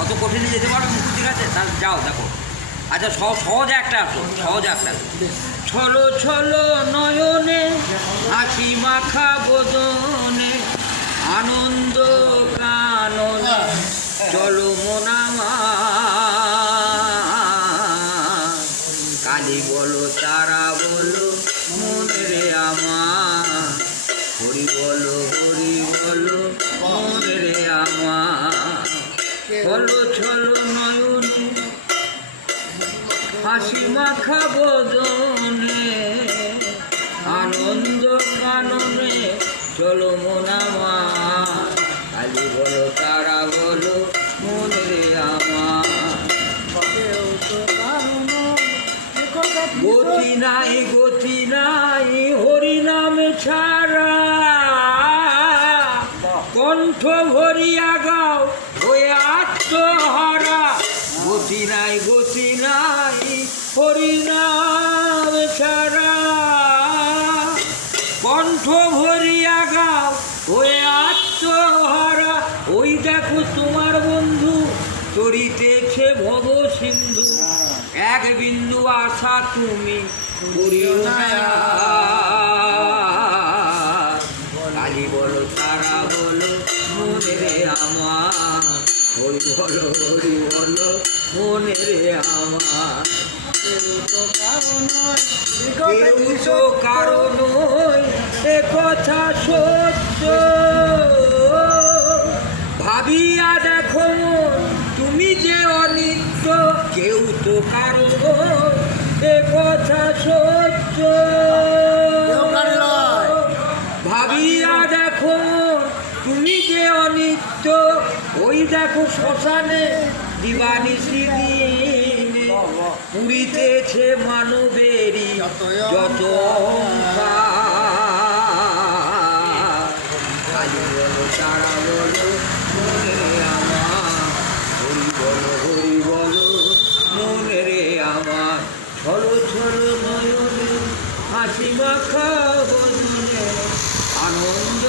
অত কঠিনে যেতে পারো মুকুতির কাছে, তাহলে যাও দেখো। আচ্ছা সহজ একটা আসো, সহজ একটা। ছলো ছলো নয়নে হাসি মাখা বদনে আনন্দ কাননে চলো মন আমার, কালী বলো তারা বলো মন রে আমার, হরি বলো মন রে আমার। ছলো ছলো নয়নে হাসি মাখা বদনে আনন্দ কাননে চলো মন আমার, কালী বলো তারা বলো মন রে আমার। গতি নাই হরি নামে ছাড়া, কণ্ঠ ভরিয়া গাও হয়ে আত্মহারা। গতি নাই হরি নাম ছাড়া, কণ্ঠ ভরিয়া গাও হয়ে আত্মহারা। ওই দেখো তোমার বন্ধু চরিতেছে ভব সিন্ধু, এক বিন্দু আশা তুমি করিও না। কালী বলো তারা বলো মনে রে আমার, হরি বলো মনে রে আমার। কেউ তো কারণ এ কথা সত্য, ভাবিয়া দেখো তুমি যে অনিত্য। কেউ তো কারণ এ কথা সত্য, ভাবিয়া দেখো তুমি যে অনিত্য। ওই দেখো শ্মশানে দিবানিশি দিনে পুরিতেছে মানবেরই যত অহংকার। কালী বলো তারা বলো মনে রে আমার, হরি বলো মনে রে আমার। ছলো ছলো নয়নে হাসি মাখা বদনে আনন্দ